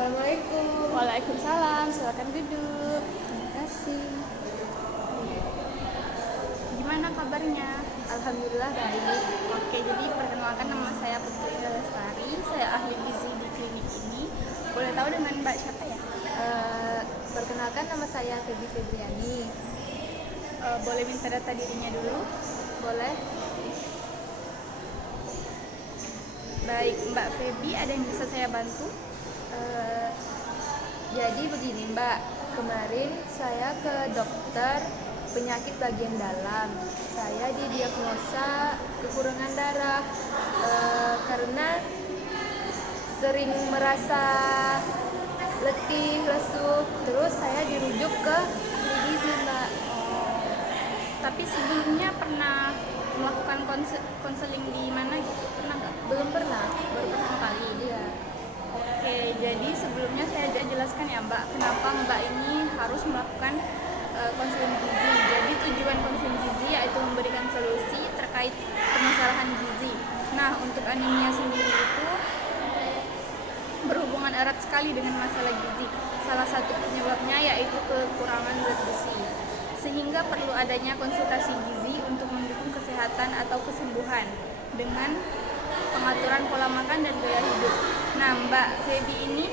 Assalamualaikum. Waalaikumsalam, silakan duduk. Terima kasih. Gimana kabarnya? Alhamdulillah baik. Oke, jadi perkenalkan nama saya Putri Lestari. Saya ahli gizi di klinik ini. Boleh tahu dengan Mbak siapa ya? Perkenalkan nama saya Febi Febriani. Boleh minta data dirinya dulu? Boleh? Baik, Mbak Febi, ada yang bisa saya bantu? Jadi begini Mbak, kemarin saya ke dokter penyakit bagian dalam. Saya didiagnosa kekurangan darah karena sering merasa letih, lesu. Terus saya dirujuk ke ahli gizi Mbak. Tapi sebelumnya pernah melakukan konseling di mana gitu? Pernah nggak? Belum pernah. Baru pertama kali. Iya. Oke, jadi sebelumnya saya jelaskan ya Mbak, kenapa Mbak ini harus melakukan konseling gizi. Jadi tujuan konseling gizi yaitu memberikan solusi terkait permasalahan gizi. Nah, untuk anemia sendiri itu berhubungan erat sekali dengan masalah gizi. Salah satu penyebabnya yaitu kekurangan zat besi. Sehingga perlu adanya konsultasi gizi untuk mendukung kesehatan atau kesembuhan dengan pengaturan pola makan dan gaya hidup. Nah, Mbak Febi ini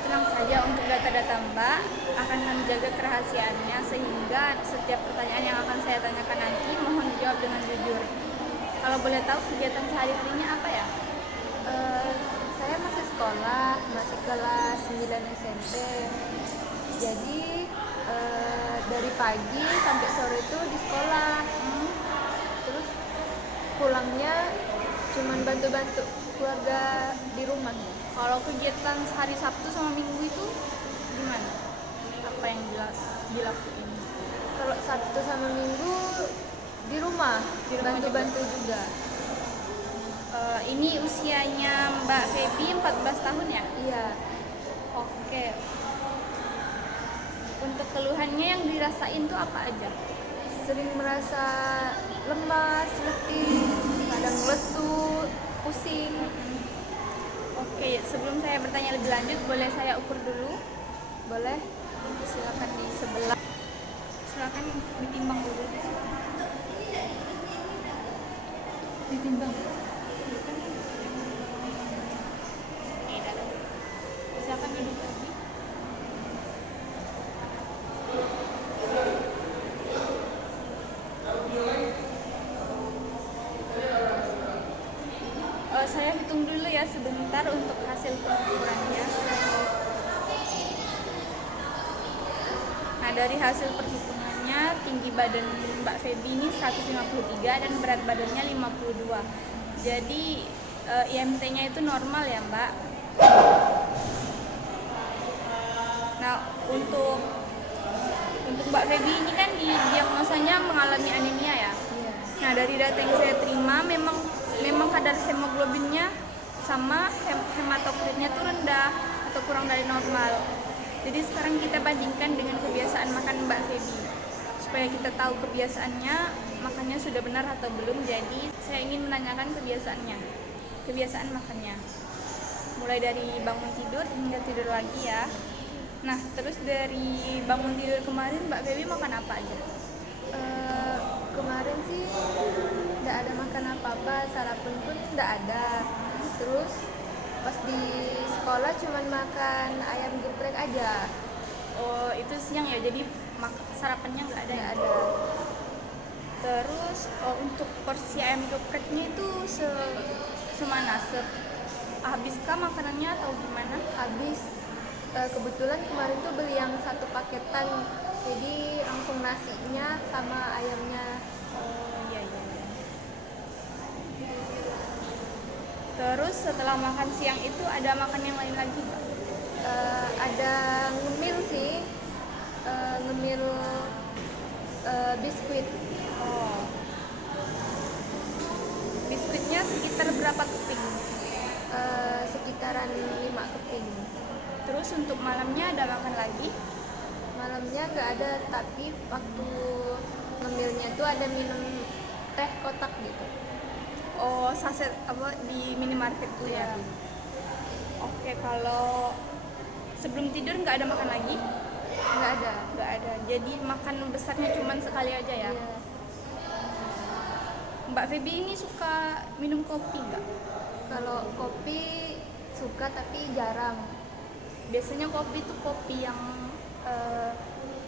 tenang saja, untuk data-data Mbak akan kami jaga kerahasiaannya, sehingga setiap pertanyaan yang akan saya tanyakan nanti mohon dijawab dengan jujur. Kalau boleh tahu kegiatan sehari-harinya apa ya? Saya masih sekolah, masih kelas 9 SMP. Jadi dari pagi sampai sore itu di sekolah. Terus pulangnya cuman bantu-bantu keluarga di rumah. Kalau kegiatan hari Sabtu sama Minggu itu gimana? Apa yang dilakuin? Kalau Sabtu sama Minggu di rumah bantu-bantu juga. Ini usianya Mbak Febi 14 tahun ya? Iya. Oke. Untuk keluhannya yang dirasain tuh apa aja? Sering merasa lemas, letih, kadang lesu, pusing. Oke, sebelum saya bertanya lebih lanjut, boleh saya ukur dulu? Boleh? Silakan di sebelah. Silakan ditimbang dulu. Ditimbang. Oke, dah. Silakan duduk lagi. Saya hitung dulu ya sebentar untuk hasil pengukurannya. Nah, dari hasil perhitungannya, tinggi badan Mbak Febi ini 153 dan berat badannya 52. Jadi IMT-nya itu normal ya Mbak. Nah, untuk Mbak Febi ini kan diagnosanya mengalami anemia ya. Iya. Nah, dari data yang saya terima memang kadar hemoglobinnya sama hematokritnya tuh rendah atau kurang dari normal. Jadi sekarang kita bandingkan dengan kebiasaan makan Mbak Febi supaya kita tahu kebiasaannya makannya sudah benar atau belum. Jadi saya ingin menanyakan kebiasaan makannya, mulai dari bangun tidur hingga tidur lagi ya. Nah, terus dari bangun tidur kemarin Mbak Febi makan apa aja? Kemarin sih nggak ada makan apa-apa, sarapan pun nggak ada. Terus pas di sekolah cuman makan ayam geprek aja. Oh, itu siang ya, jadi sarapannya nggak ada Nggak ya? ada. Terus untuk porsi ayam gepreknya itu semana? Habiskah makanannya atau gimana? Habis kebetulan kemarin tuh beli yang satu paketan, jadi langsung nasinya sama ayamnya. Oh iya. Terus setelah makan siang itu ada makan yang lain lagi Mbak? Ada ngemil sih, ngemil biskuit. Oh, biskuitnya sekitar berapa keping? Sekitaran 5 keping. Terus untuk malamnya ada makan lagi? Malamnya nggak ada, tapi waktu ngemilnya tuh ada minum teh kotak gitu. Oh, saset apa di minimarket tuh ya? Iya. Oke, kalau sebelum tidur nggak ada makan lagi? Nggak ada. Nggak ada. Jadi makan besarnya cuma sekali aja ya? Iya. Mbak Feby ini suka minum kopi nggak? Kalau kopi suka tapi jarang. Biasanya kopi itu kopi yang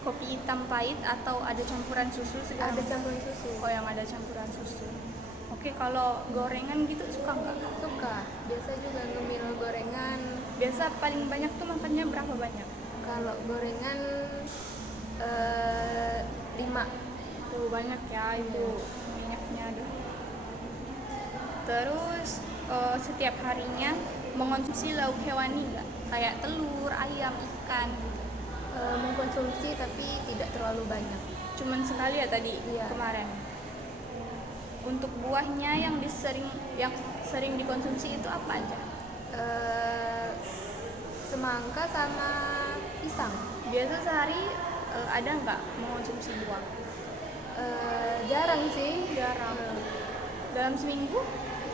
kopi hitam pahit atau ada campuran susu segala Ada macam? campuran susu. Oh, yang ada campuran susu. Oke, kalau gorengan gitu suka nggak? Suka. Biasa juga ngemil gorengan. Biasa paling banyak tuh makannya berapa banyak? Kalau gorengan 5. Tuh banyak ya itu minyaknya ada. Terus setiap harinya mengonsumsi lauk hewani nggak? Kayak telur, ayam, ikan gitu. Mengkonsumsi tapi tidak terlalu banyak. Cuman sekali ya tadi Iya. kemarin. Untuk buahnya yang sering dikonsumsi itu apa aja? Semangka sama pisang. Biasa sehari ada nggak mengonsumsi buah? Jarang sih. Jarang. Dalam seminggu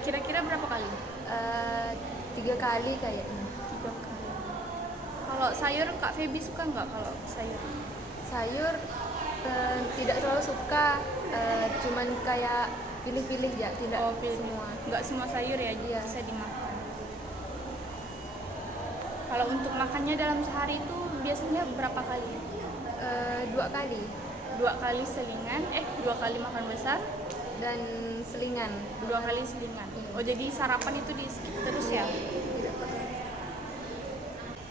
kira-kira berapa kali? 3 kali kayaknya. 3 kali. Kalau sayur Kak Feby suka nggak kalau sayur? Sayur tidak terlalu suka, cuman kayak pilih-pilih ya, tidak Pilih. semua. Nggak semua sayur ya Iya. bisa dimakan. Kalau untuk makannya dalam sehari itu biasanya berapa kali? 2 kali 2 kali selingan, 2 kali makan besar, dan selingan. 2 kali selingan. Iya. Oh, jadi sarapan itu di skip terus ya? Tidak pernah.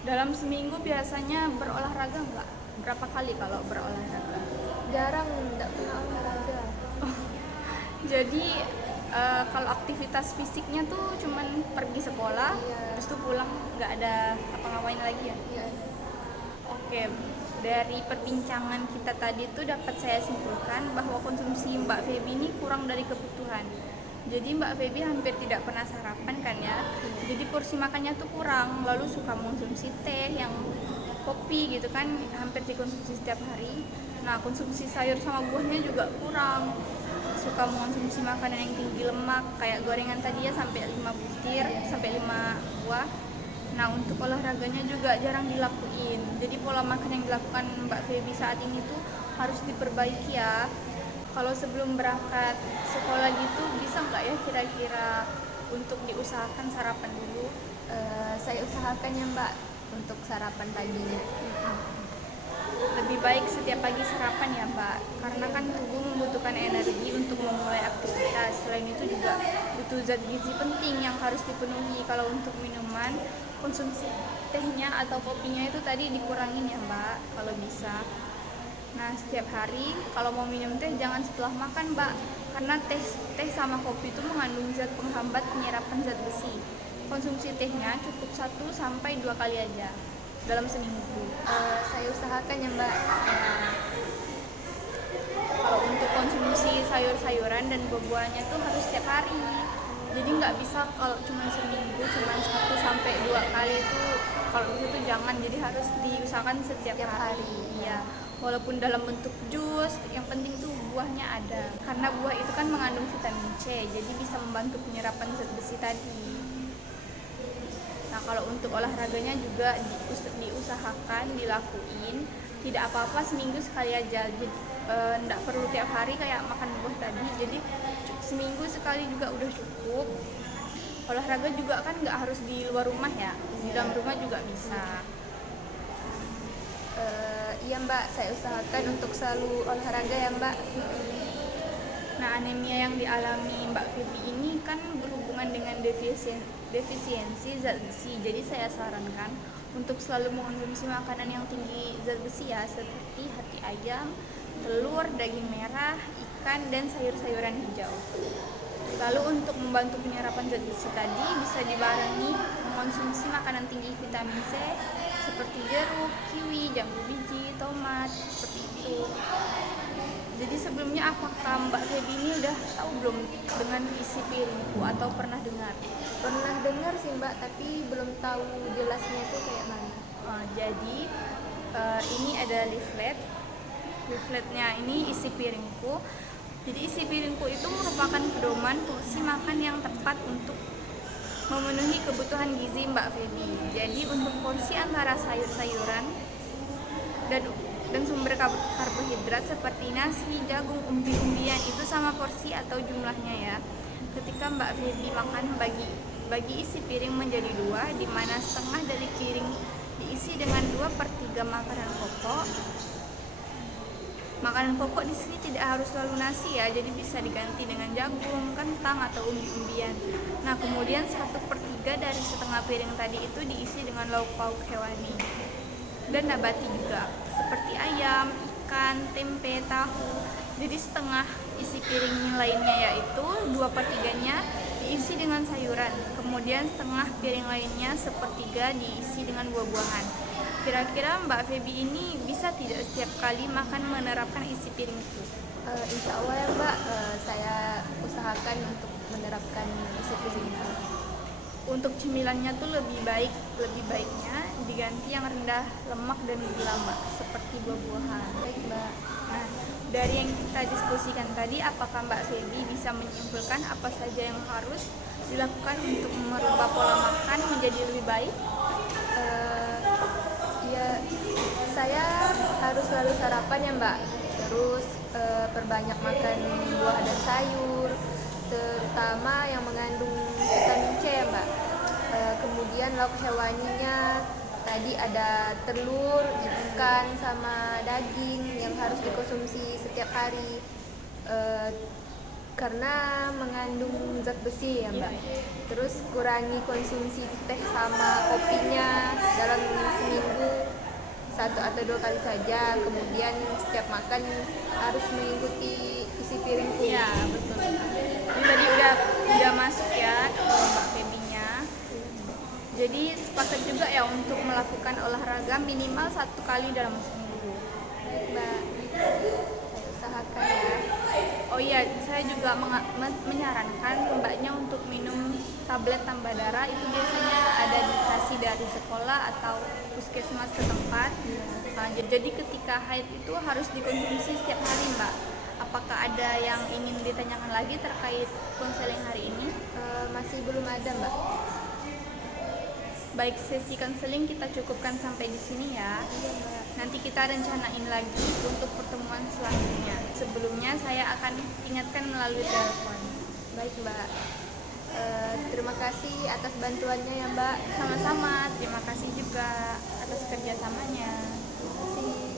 Dalam seminggu biasanya berolahraga nggak? Berapa kali kalau berolahraga? Jarang, tidak pernah olahraga. Jadi kalau aktivitas fisiknya tuh cuman pergi sekolah, Iya. terus tuh pulang nggak ada apa-ngapain lagi ya? Iya. Oke, dari perbincangan kita tadi tuh dapat saya simpulkan bahwa konsumsi Mbak Feby ini kurang dari kebutuhan. Jadi Mbak Feby hampir tidak pernah sarapan kan ya? Jadi porsi makannya tuh kurang, lalu suka mengonsumsi teh, yang kopi gitu kan hampir dikonsumsi setiap hari. Nah, konsumsi sayur sama buahnya juga kurang. Suka mengonsumsi makanan yang tinggi lemak kayak gorengan tadi ya sampai 5 butir, sampai 5 buah. Nah, untuk olahraganya juga jarang dilakuin. Jadi pola makan yang dilakukan Mbak Feby saat ini tuh harus diperbaiki ya. Kalau sebelum berangkat sekolah gitu bisa nggak ya kira-kira untuk diusahakan sarapan dulu? Saya usahakan ya Mbak untuk sarapan paginya. Lebih baik setiap pagi sarapan ya Mbak, karena kan tubuh membutuhkan energi untuk memulai aktivitas. Selain itu juga butuh zat gizi penting yang harus dipenuhi. Kalau untuk minuman, konsumsi tehnya atau kopinya itu tadi dikurangin ya Mbak kalau bisa. Nah, setiap hari kalau mau minum teh jangan setelah makan Mbak, karena teh sama kopi itu mengandung zat penghambat penyerapan zat besi. Konsumsi tehnya cukup 1-2 kali aja dalam seminggu. Saya usahakan ya Mbak. Kalau untuk konsumsi sayur-sayuran dan buah-buahnya tuh harus setiap hari. Jadi nggak bisa kalau cuma seminggu cuma 1-2 kali itu, kalau itu jangan. Jadi harus diusahakan setiap hari. Iya. Walaupun dalam bentuk jus, yang penting tuh buahnya ada. Karena buah itu kan mengandung vitamin C, jadi bisa membantu penyerapan zat besi tadi. Nah, kalau untuk olahraganya juga diusahakan dilakuin, tidak apa-apa seminggu sekali aja. Jadi nggak perlu tiap hari kayak makan buah tadi. Jadi seminggu sekali juga udah cukup. Olahraga juga kan nggak harus di luar rumah ya, di dalam rumah juga bisa. Iya Mbak, saya usahakan untuk selalu olahraga ya Mbak. Nah, anemia yang dialami Mbak Feby ini kan berhubungan dengan defisiensi zat besi. Jadi saya sarankan untuk selalu mengonsumsi makanan yang tinggi zat besi ya, seperti hati ayam, telur, daging merah, ikan, dan sayur-sayuran hijau. Lalu untuk membantu penyerapan zat besi tadi bisa dibarengi mengonsumsi makanan tinggi vitamin C seperti jeruk, kiwi, jambu biji, tomat, seperti itu. Jadi sebelumnya apakah Mbak Feby ini udah tahu belum dengan isi piringku atau pernah dengar? Pernah dengar sih Mbak, tapi belum tahu jelasnya itu kayak mana. Jadi ini ada leafletnya ini isi piringku. Jadi isi piringku itu merupakan pedoman porsi makan yang tepat untuk memenuhi kebutuhan gizi Mbak Feby. Jadi untuk porsi antara sayur-sayuran dan sumber karbohidrat seperti nasi, jagung, umbi-umbian itu sama porsi atau jumlahnya ya. Ketika Mbak Feby makan, bagi isi piring menjadi 2, di mana setengah dari piring diisi dengan 2/3 makanan pokok. Makanan pokok di sini tidak harus selalu nasi ya, jadi bisa diganti dengan jagung, kentang atau umbi-umbian. Nah, kemudian 1/3 dari setengah piring tadi itu diisi dengan lauk pauk hewani dan nabati juga, seperti ayam, ikan, tempe, tahu. Jadi setengah isi piring lainnya yaitu 2/3-nya diisi dengan sayuran, kemudian setengah piring lainnya 1/3 diisi dengan buah-buahan. Kira-kira Mbak Feby ini bisa tidak setiap kali makan menerapkan isi piring itu? Insya Allah ya Mbak, saya usahakan untuk menerapkan isi piring itu. Untuk cemilannya tuh lebih baiknya diganti yang rendah lemak dan gula Mbak, seperti buah-buahan. Baik Mbak. Nah, dari yang kita diskusikan tadi, apakah Mbak Feby bisa menyimpulkan apa saja yang harus dilakukan untuk merubah pola makan menjadi lebih baik? Ya, saya harus selalu sarapan ya Mbak. Terus perbanyak makan buah dan sayur, terutama yang mengandung vitamin C ya Mbak. Kemudian lauk hewaninya tadi ada telur, ikan, sama daging yang harus dikonsumsi setiap hari. Karena mengandung zat besi ya Mbak. Terus kurangi konsumsi teh sama kopinya dalam seminggu 1 atau 2 kali saja. Kemudian setiap makan harus mengikuti isi piringku. Iya, betul. Ini tadi udah masuk ya Mbak Febinya. Jadi sepakat juga ya untuk melakukan olahraga minimal 1 kali dalam seminggu. Baik Mbak, saya usahakan ya. Oh iya, saya juga menyarankan Mbaknya untuk minum tablet tambah darah. Itu biasanya ada dikasih dari sekolah atau puskesmas setempat. Nah, jadi ketika haid itu harus dikonsumsi setiap hari Mbak. Apakah ada yang ingin ditanyakan lagi terkait konseling hari ini? Masih belum ada Mbak. Baik, sesi konseling kita cukupkan sampai di sini ya. Iya Mbak. Nanti kita rencanain lagi untuk pertemuan selanjutnya. Sebelumnya saya akan ingatkan melalui telepon. Baik Mbak. Terima kasih atas bantuannya ya Mbak. Sama-sama, terima kasih juga atas kerjasamanya. Terima kasih.